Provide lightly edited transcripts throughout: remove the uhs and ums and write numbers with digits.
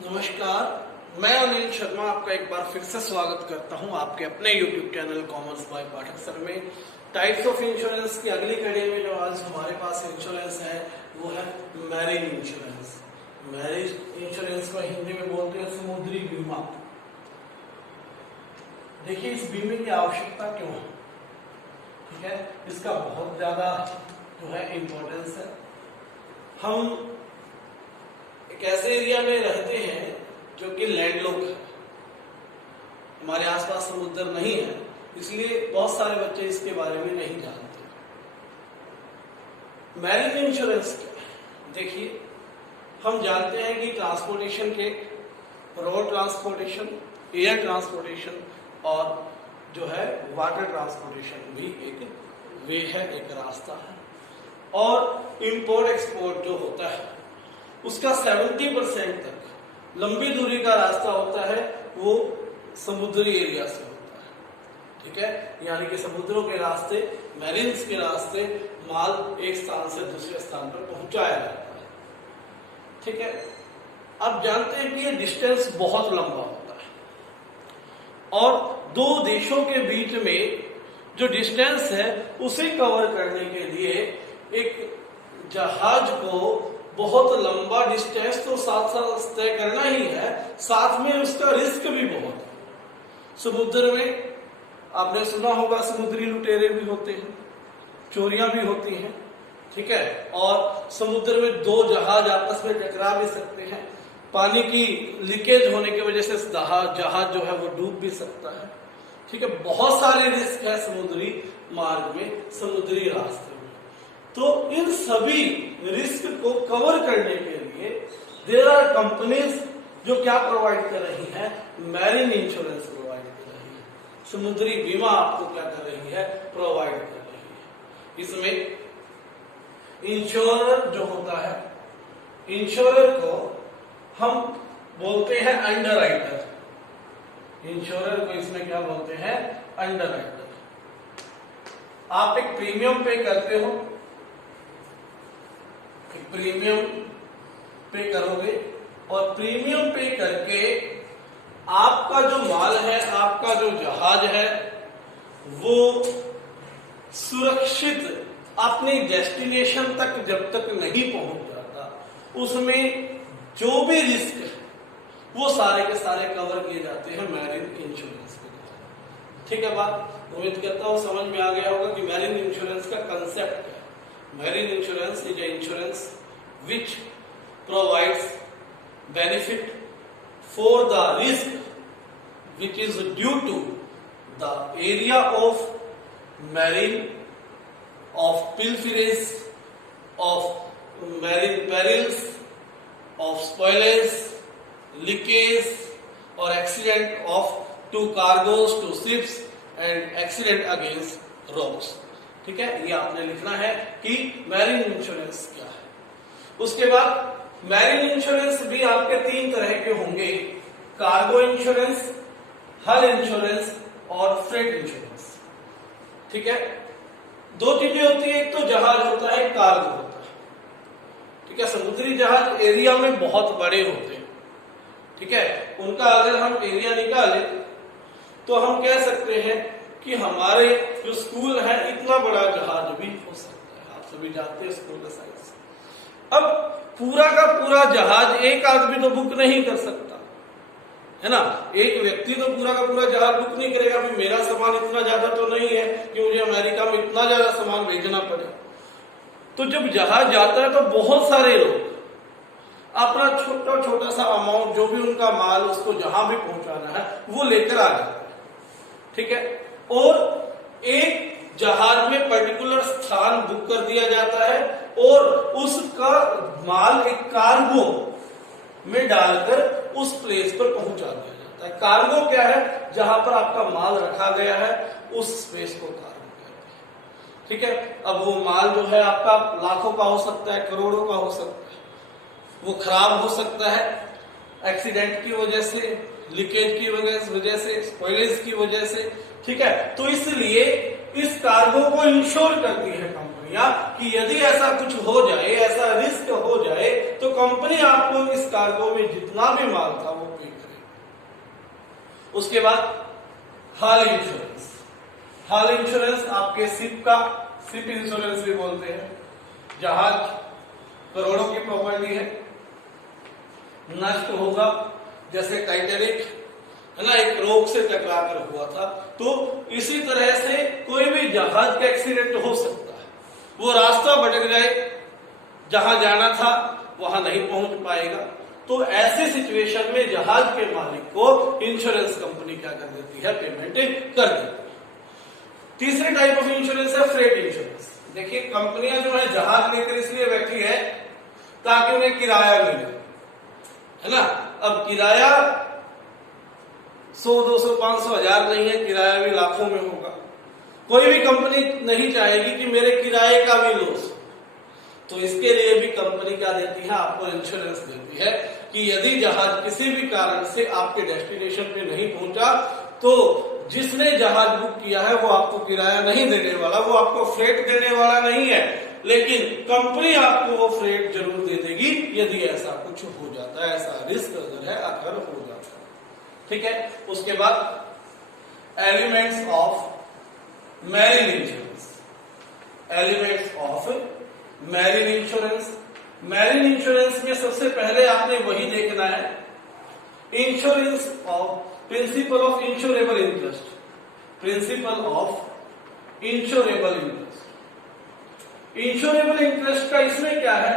नमस्कार, मैं अनिल शर्मा आपका एक बार फिर से स्वागत करता हूं आपके अपने YouTube channel commerce by Pathak sir में। टाइप्स ऑफ इंश्योरेंस की अगली कड़ी में जो आज हमारे पास इंश्योरेंस है वो है मैरीन इंश्योरेंस। मैरीन इंश्योरेंस को हिंदी में बोलते हैं समुद्री बीमा। देखिए, इस बीमे की आवश्यकता क्यों है, ठीक है, इसका बहुत ज्यादा जो है इम्पोर्टेंस है। हम एक ऐसे एरिया में रहते हैं जो कि लैंडलॉक है, हमारे आसपास समुद्र नहीं है, इसलिए बहुत सारे बच्चे इसके बारे में नहीं जानते। मैरीन इंश्योरेंस क्या है? देखिए, हम जानते हैं कि ट्रांसपोर्टेशन के रोड ट्रांसपोर्टेशन, एयर ट्रांसपोर्टेशन और जो है वाटर ट्रांसपोर्टेशन भी एक वे है, एक रास्ता है। और इंपोर्ट एक्सपोर्ट जो होता है उसका 70% तक लंबी दूरी का रास्ता होता है, वो समुद्री एरिया से होता है, ठीक है। यानी कि समुद्रों के रास्ते, मैरीन्स के रास्ते माल एक स्थान से दूसरे स्थान पर पहुंचाया जाता है, ठीक है। अब जानते हैं कि ये डिस्टेंस बहुत लंबा होता है और दो देशों के बीच में जो डिस्टेंस है उसे कवर करने के लिए एक जहाज को बहुत लंबा डिस्टेंस तो साथ साथ तय करना ही है, साथ में उसका रिस्क भी बहुत है। समुद्र में आपने सुना होगा समुद्री लुटेरे भी होते हैं, चोरियां भी होती हैं, ठीक है। और समुद्र में दो जहाज आपस में टकरा भी सकते हैं, पानी की लीकेज होने की वजह से जहाज जो है वो डूब भी सकता है, ठीक है। बहुत सारे रिस्क है समुद्री मार्ग में, समुद्री रास्ते में। तो इन सभी रिस्क को कवर करने के लिए देयर आर कंपनीज जो क्या प्रोवाइड कर रही है, मैरीन इंश्योरेंस प्रोवाइड कर रही है, समुद्री बीमा आपको क्या कर रही है, प्रोवाइड कर रही है। इसमें इंश्योरर जो होता है, इंश्योरर को हम बोलते हैं अंडरराइटर। इंश्योरर को इसमें क्या बोलते हैं, अंडरराइटर। आप एक प्रीमियम पे करते हो, प्रीमियम पे करोगे और प्रीमियम पे करके आपका जो माल है, आपका जो जहाज है, वो सुरक्षित अपनी डेस्टिनेशन तक जब तक नहीं पहुंच जाता, उसमें जो भी रिस्क है वो सारे के सारे कवर किए जाते हैं मैरीन इंश्योरेंस के द्वारा, ठीक है। बात उम्मीद करता हूं समझ में आ गया होगा कि मैरीन इंश्योरेंस का कंसेप्ट है। Marine insurance is an insurance which provides benefit for the risk which is due to the area of marine, of pilferage, of marine perils, of spoilage, leakage or accident of to cargoes, to ships and accident against rocks, ठीक है। ये आपने लिखना है कि marine insurance क्या है। उसके बाद मैरीन इंश्योरेंस भी आपके तीन तरह के होंगे, कार्गो इंश्योरेंस, हल इंश्योरेंस और फ्रेट इंश्योरेंस, ठीक है। दो चीजें होती है, एक तो जहाज होता है, कार्गो होता है, ठीक है। समुद्री जहाज एरिया में बहुत बड़े होते हैं, ठीक है। उनका अगर हम एरिया निकालें तो हम कह सकते हैं कि हमारे जो स्कूल है इतना बड़ा जहाज भी हो सकता है, आप सभी जानते हैं स्कूल का साइज। अब पूरा का पूरा जहाज एक आदमी तो बुक नहीं कर सकता, है ना। एक व्यक्ति तो पूरा का पूरा जहाज बुक नहीं करेगा, भी मेरा सामान इतना ज्यादा तो नहीं है कि मुझे अमेरिका में इतना ज्यादा सामान भेजना पड़े। तो जब जहाज जाता है तो बहुत सारे लोग अपना छोटा छोटा सा अमाउंट, जो भी उनका माल उसको जहां भी पहुंचाना है वो लेकर आ जाता है, ठीक है। और एक जहाज में पर्टिकुलर स्थान बुक कर दिया जाता है और उसका माल एक कार्गो में डालकर उस प्लेस पर पहुंचा दिया जाता है। कार्गो क्या है, जहां पर आपका माल रखा गया है उस स्पेस को कार्गो कहते हैं, ठीक है। अब वो माल जो है आपका लाखों का हो सकता है, करोड़ों का हो सकता है, वो खराब हो सकता है एक्सीडेंट की वजह से, लीकेज की वजह से, स्पॉइलेज की वजह से, ठीक है। तो इसलिए इस कार्गो को इंश्योर करती है कंपनी, कंपनियां कि यदि ऐसा कुछ हो जाए, ऐसा रिस्क हो जाए, तो कंपनी आपको इस कार्गो में जितना भी माल था वो पे करेगी। उसके बाद हल इंश्योरेंस। हल इंश्योरेंस आपके शिप का, शिप इंश्योरेंस भी बोलते हैं। जहाज करोड़ों की प्रॉपर्टी है, नष्ट होगा, जैसे टाइटैनिक है ना, एक रोक से टकरा कर हुआ था, तो इसी तरह से कोई भी जहाज का एक्सीडेंट हो सकता है। वो रास्ता भटक जाए, जहां जाना था वहां नहीं पहुंच पाएगा, तो ऐसे सिचुएशन में जहाज के मालिक को इंश्योरेंस कंपनी क्या कर देती है, पेमेंट कर देती है। तीसरी टाइप ऑफ इंश्योरेंस है फ्रेट इंश्योरेंस। देखिए कंपनियां जो है जहाज लेकर इसलिए बैठी है ताकि उन्हें किराया मिले, है ना। अब किराया 100, 200, 500, 1000 नहीं है, किराया भी लाखों में होगा। कोई भी कंपनी नहीं चाहेगी कि मेरे किराए का भी लॉस, तो इसके लिए भी कंपनी क्या देती है, आपको इंश्योरेंस देती है कि यदि जहाज किसी भी कारण से आपके डेस्टिनेशन पे नहीं पहुंचा, तो जिसने जहाज बुक किया है वो आपको किराया नहीं देने वाला, वो आपको फ्रेट देने वाला नहीं है, लेकिन कंपनी आपको वो फ्रेट जरूर दे देगी यदि ऐसा कुछ हो जाता है, ऐसा रिस्क अगर है, अगर हो जाता है। ठीक है। उसके बाद elements of marine insurance. Elements of marine insurance. Marine insurance में सबसे पहले आपने वही देखना है, insurance of principle of insurable interest. Principle of insurable interest. Insurable interest का इसमें क्या है,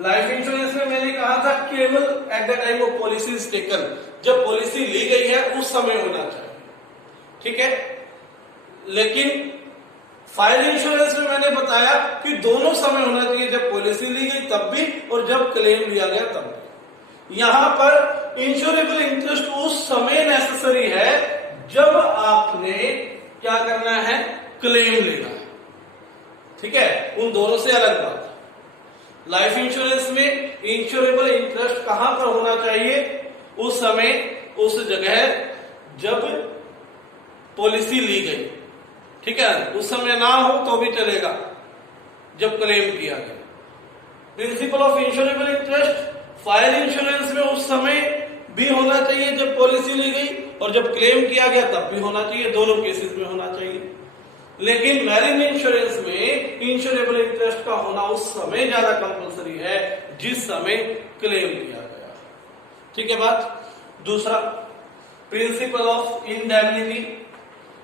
लाइफ इंश्योरेंस में मैंने कहा था केवल at the time of policy is taken, जब पॉलिसी ली गई है उस समय होना चाहिए। ठीक है। लेकिन फायर इंश्योरेंस में मैंने बताया कि दोनों समय होना चाहिए, जब पॉलिसी ली गई तब भी और जब क्लेम लिया गया तब भी। यहां पर इंश्योरेबल इंटरेस्ट उस समय नेसेसरी है जब आपने क्या करना है, क्लेम लेना है। ठीक है, उन दोनों से अलग बात है। लाइफ इंश्योरेंस में इंश्योरेबल इंटरेस्ट कहां पर होना चाहिए, उस समय, उस जगह जब पॉलिसी ली गई। ठीक है, उस समय ना हो तो भी चलेगा, जब क्लेम किया गया। Principle of insurable interest fire insurance में उस समय भी होना चाहिए जब पॉलिसी ली गई, और जब क्लेम किया गया तब भी होना चाहिए, दोनों केसेस में होना चाहिए। लेकिन मैरीन इंश्योरेंस में इंश्योरेबल इंटरेस्ट का होना उस समय ज्यादा कंपलसरी है जिस समय क्लेम किया गया। ठीक है बात। दूसरा प्रिंसिपल ऑफ इंडेमनिटी,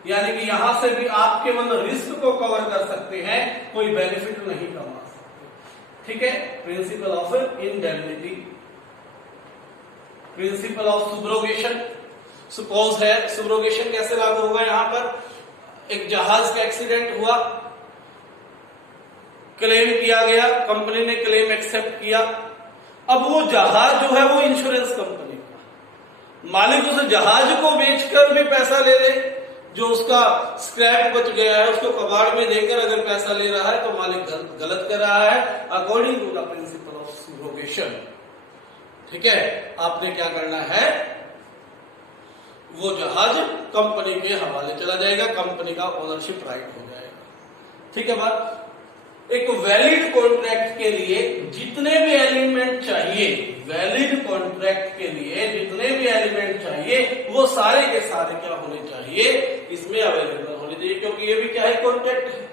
यानी कि यहां से भी आप केवल रिस्क को कवर कर सकते हैं, कोई बेनिफिट नहीं कमा सकते। ठीक है, principle of indemnity. Principle of subrogation. Suppose है, सुब्रोगेशन कैसे लागू होगा, यहां पर एक जहाज का एक्सीडेंट हुआ, क्लेम किया गया, कंपनी ने क्लेम एक्सेप्ट किया। अब वो जहाज जो है वो इंश्योरेंस कंपनी का मालिक उस जहाज को बेचकर भी पैसा ले ले, जो उसका स्क्रैप बच गया है उसको कबाड़ में देकर अगर पैसा ले रहा है तो मालिक गलत कर रहा है according to the principle of subrogation. ठीक है, आपने क्या करना है, वो जहाज कंपनी के हवाले चला जाएगा, कंपनी का ओनरशिप राइट हो जाएगा। ठीक है बात। एक वैलिड कॉन्ट्रैक्ट के लिए जितने भी एलिमेंट चाहिए, वैलिड कॉन्ट्रैक्ट के लिए जितने भी एलिमेंट चाहिए वो सारे के सारे क्या होने चाहिए, इसमें अवेलेबल होने चाहिए, क्योंकि ये भी क्या है, कॉन्ट्रैक्ट है।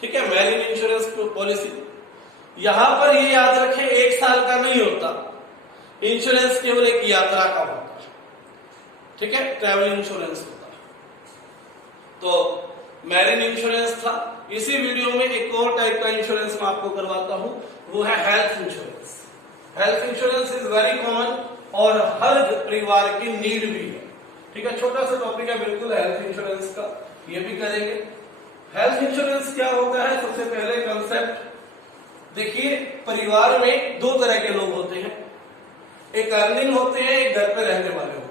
ठीक है, मैरीन इंश्योरेंस पॉलिसी। यहां पर ये याद रखें 1 साल का नहीं होता, इंश्योरेंस केवल एक यात्रा का होता है। ठीक है, ट्रैवल इंश्योरेंस होता है। तो मैरीन इंश्योरेंस था। इसी वीडियो में एक और टाइप का इंश्योरेंस मैं आपको करवाता हूं, वो है health insurance. Health insurance is very common और हर परिवार की नीड भी है। ठीक है, छोटा सा टॉपिक है बिल्कुल हेल्थ इंश्योरेंस का, ये भी करेंगे। हेल्थ इंश्योरेंस क्या होता है, सबसे पहले कंसेप्ट देखिए, परिवार में 2 तरह के लोग होते हैं, एक अर्निंग होते हैं, एक घर पे रहने वाले होते हैं।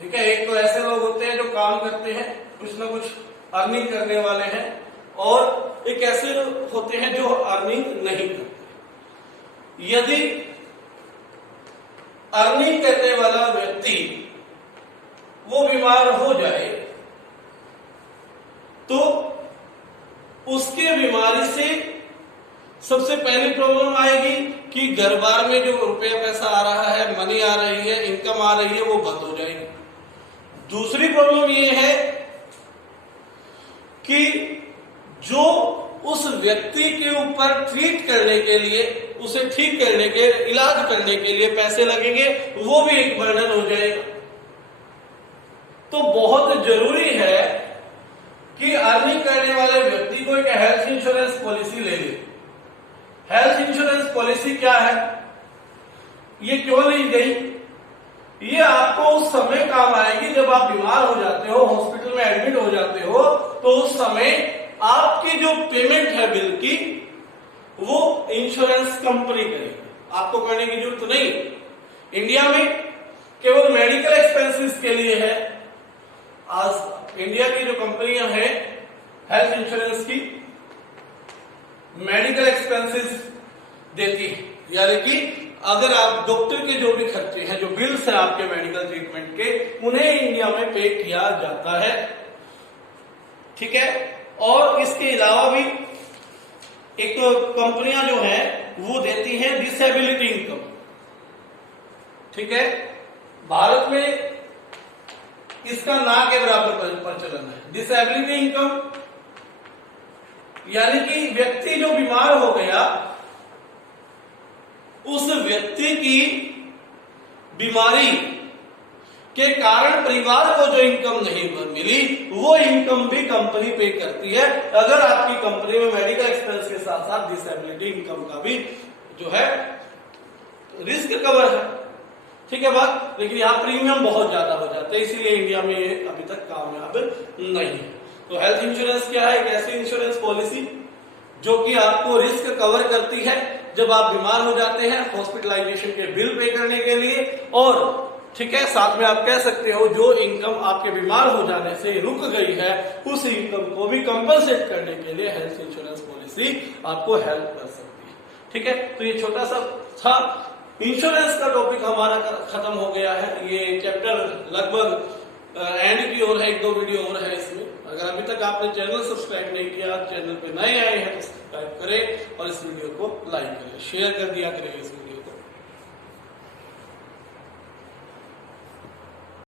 ठीक है, एक तो ऐसे लोग होते हैं जो काम करते हैं, कुछ ना कुछ अर्निंग करने वाले हैं, और एक ऐसे होते हैं जो अर्निंग नहीं करते। यदि अर्निंग करने वाला व्यक्ति वो बीमार हो जाए तो उसके बीमारी से सबसे पहली प्रॉब्लम आएगी कि घर बार में जो रुपया पैसा आ रहा है, मनी आ रही है, इनकम आ रही है, वो बंद हो जाएगी। दूसरी प्रॉब्लम ये है कि जो उस व्यक्ति के ऊपर ट्रीट करने के लिए, उसे ठीक करने के, इलाज करने के लिए पैसे लगेंगे, वो भी एक बर्डन हो जाएगा। तो बहुत जरूरी है कि अर्निंग करने वाले व्यक्ति को एक हेल्थ इंश्योरेंस पॉलिसी ले ले। हेल्थ इंश्योरेंस पॉलिसी क्या है, ये क्यों ली गई? ये आपको उस समय काम आएगी जब आप बीमार हो जाते हो, हॉस्पिटल में एडमिट हो जाते हो, तो उस समय आपकी जो पेमेंट है बिल की, वो इंश्योरेंस कंपनी करेगी, आपको करने की जरूरत नहीं। इंडिया में केवल मेडिकल एक्सपेंसेस के लिए है। आज इंडिया की जो कंपनियां हैं हेल्थ इंश्योरेंस की, मेडिकल एक्सपेंसेस देती है, यानी कि अगर आप डॉक्टर के जो भी खर्चे हैं, जो बिल्स हैं आपके मेडिकल ट्रीटमेंट के, उन्हें इंडिया में पे किया जाता है। ठीक है। और इसके अलावा भी एक कंपनियां जो है वो देती हैं डिसेबिलिटी इनकम। ठीक है। भारत में इसका ना के बराबर प्रचलन है डिसेबिलिटी इनकम, यानी कि व्यक्ति जो बीमार हो गया, उस व्यक्ति की बीमारी के कारण परिवार को जो इनकम नहीं मिली, वो इनकम भी कंपनी पे करती है। अगर आपकी कंपनी में मेडिकल एक्सपेंस के साथ साथ डिसेबिलिटी इनकम का भी जो है रिस्क कवर है। ठीक है बात। लेकिन यहाँ प्रीमियम बहुत ज्यादा हो जाता है, इसीलिए इंडिया में ये अभी तक कामयाब नहीं है। तो हेल्थ इंश्योरेंस क्या है? एक ऐसी इंश्योरेंस पॉलिसी जो कि आपको रिस्क कवर करती है जब आप बीमार हो जाते हैं, हॉस्पिटलाइजेशन के बिल पे करने के लिए, और ठीक है, साथ में आप कह सकते हो जो इनकम आपके बीमार हो जाने से रुक गई है, उस इनकम को भी कंपनसेट करने के लिए हेल्थ इंश्योरेंस पॉलिसी आपको हेल्प कर सकती है। ठीक है। तो ये छोटा सा था, इंश्योरेंस का टॉपिक हमारा खत्म हो गया है। ये चैप्टर लगभग एंड की ओर है, 1-2 वीडियो और है इसमें। अगर अभी तक आपने चैनल सब्सक्राइब नहीं किया, चैनल पे नए आए हैं तो सब्सक्राइब करें और इस वीडियो को लाइक करें, शेयर कर दिया करें इस वीडियो।